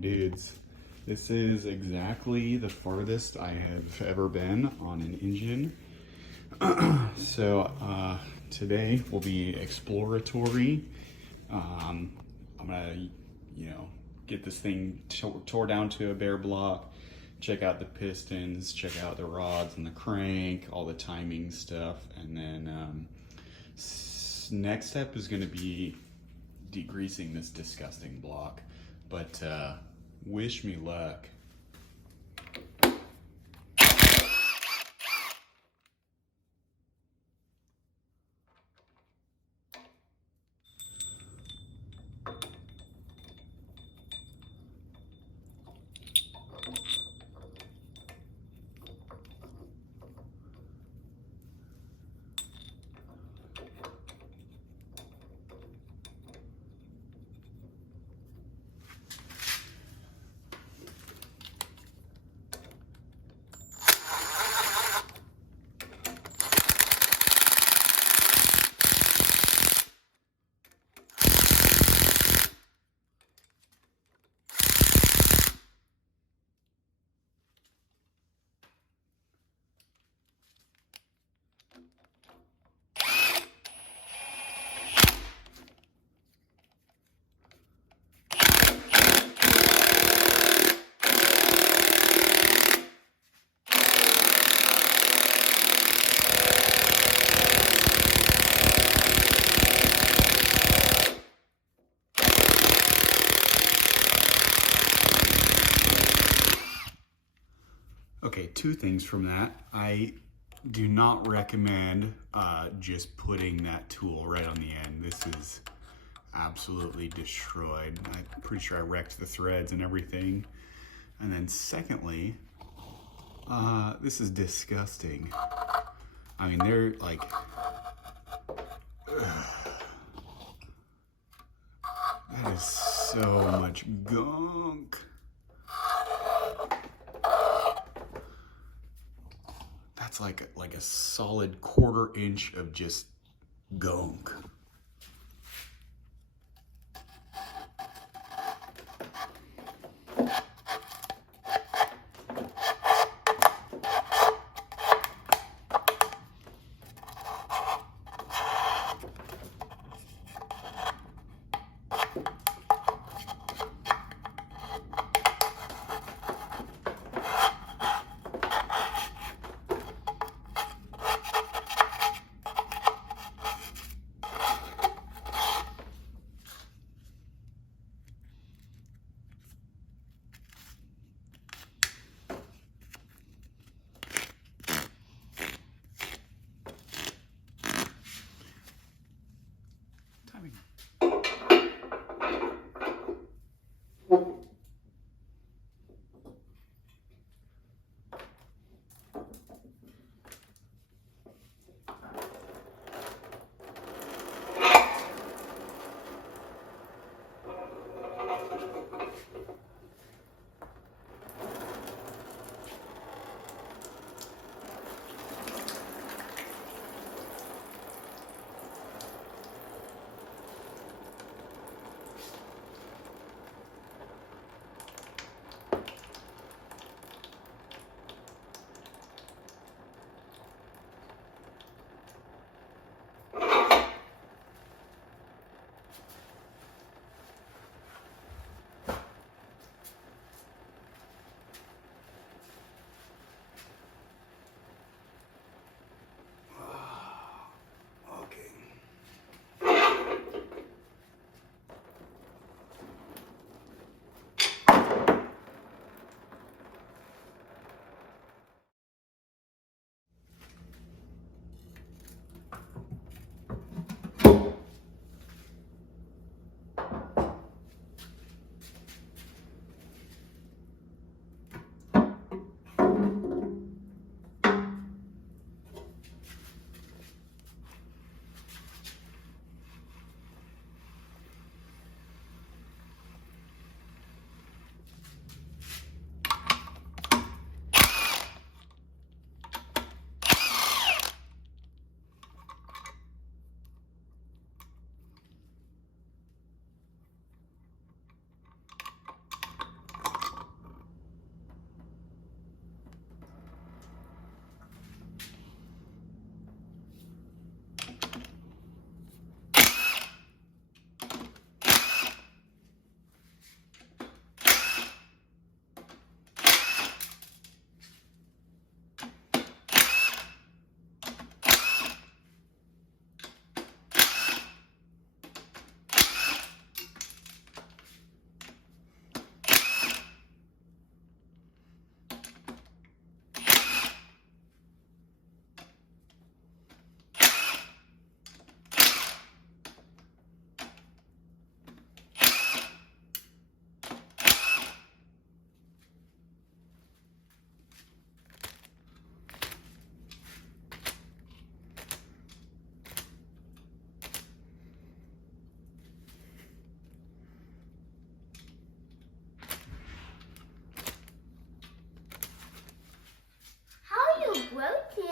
dudes. This is exactly the farthest I have ever been on an engine. Today will be exploratory. I'm gonna, get this thing tore down to a bare block, check out the pistons, check out the rods and the crank, all the timing stuff, and then next step is gonna be degreasing this disgusting block. But wish me luck. Okay, two things from that. I do not recommend just putting that tool right on the end. This is absolutely destroyed. I'm pretty sure I wrecked the threads and everything. And then secondly, this is disgusting. I mean, they're like, that is so much gunk. That's like a solid 1/4 inch of just gunk.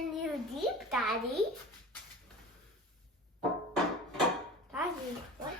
can you deep, Daddy? Daddy, what?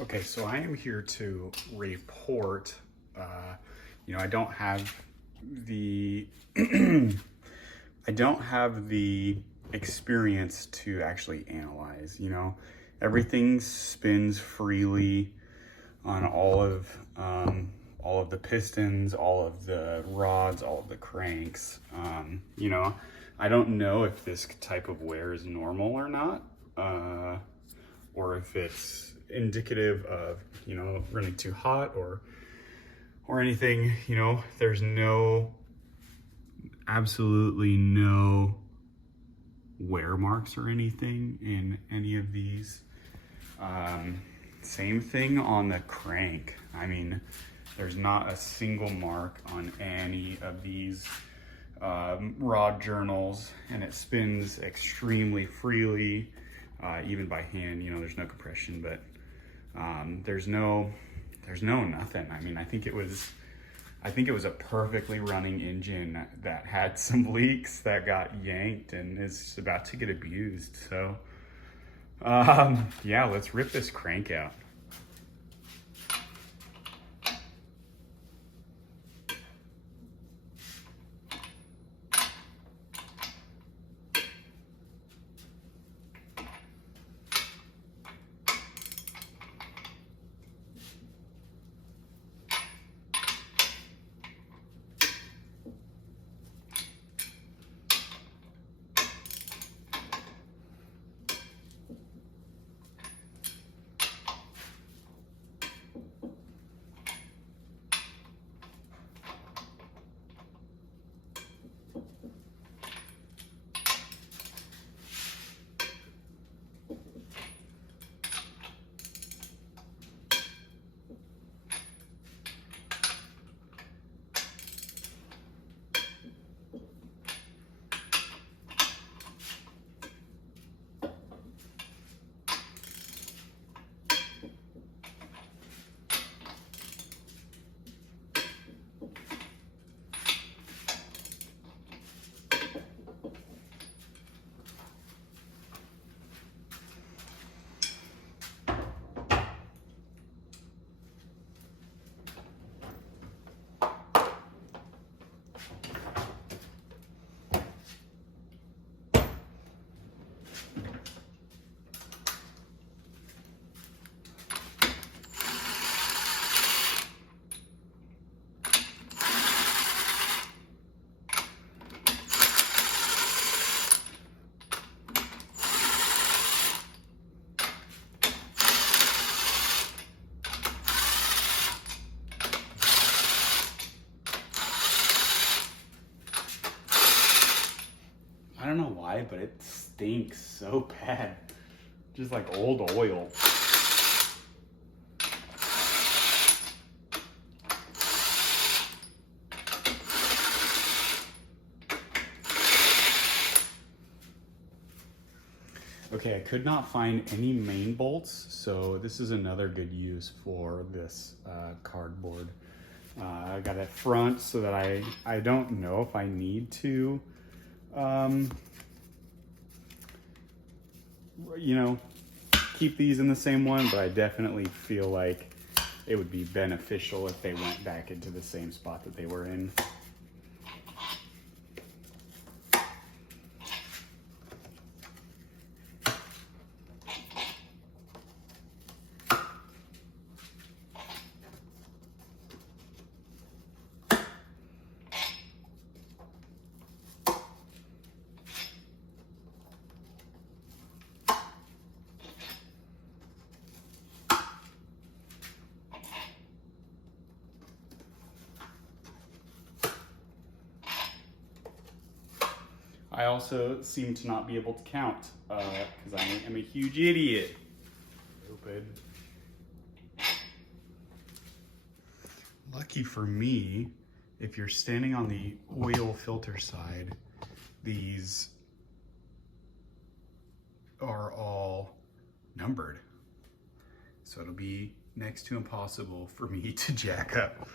Okay, so I am here to report, I don't have the, I don't have the experience to actually analyze, everything spins freely on all of the pistons, all of the rods, all of the cranks. I don't know if this type of wear is normal or not, or if it's indicative of, running too hot or anything. There's absolutely no wear marks or anything in any of these. Same thing on the crank. I mean, there's not a single mark on any of these rod journals, and it spins extremely freely, even by hand. There's no compression, but there's no nothing. I mean, I think it was a perfectly running engine that had some leaks that got yanked and is about to get abused. So yeah, let's rip this crank out. I don't know why, but it stinks so bad. Just like old oil. Okay, I could not find any main bolts, so this is another good use for this cardboard. I got it front so that I don't know if I need to, you know, keep these in the same one, but I definitely feel like it would be beneficial if they went back into the same spot that they were in. I also seem to not be able to count because I am a huge idiot. Stupid. Lucky for me, if you're standing on the oil filter side, these are all numbered. So it'll be next to impossible for me to jack up.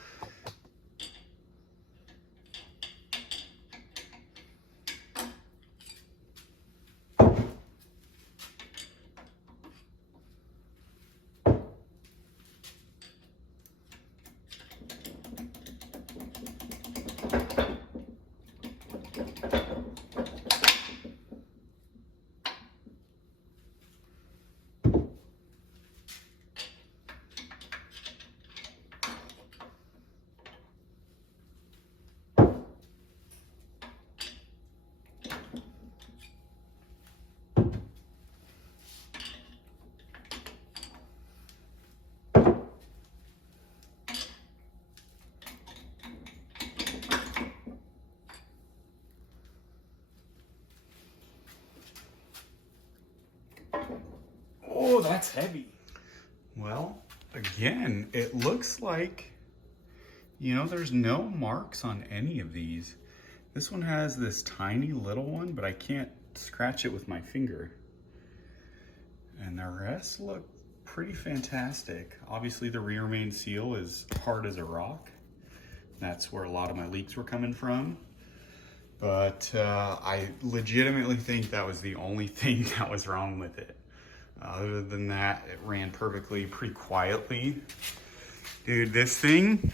Oh, that's heavy. Well, again, it looks like, you know, there's no marks on any of these. This one has this tiny little one, but I can't scratch it with my finger. And the rest look pretty fantastic. Obviously the rear main seal is hard as a rock. That's where a lot of my leaks were coming from. But I legitimately think that was the only thing that was wrong with it. Other than that, it ran perfectly, pretty quietly. Dude, this thing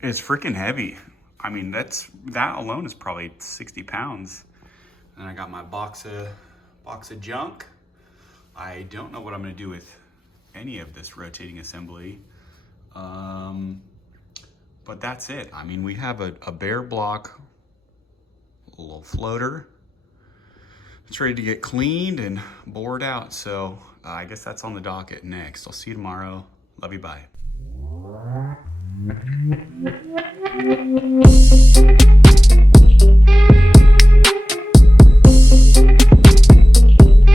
is freaking heavy. I mean, that alone is probably 60 pounds. And I got my box of junk. I don't know what I'm gonna do with any of this rotating assembly. But that's it. I mean, we have a bare block, a little floater. It's ready to get cleaned and bored out. So I guess that's on the docket next. I'll see you tomorrow. Love you, bye.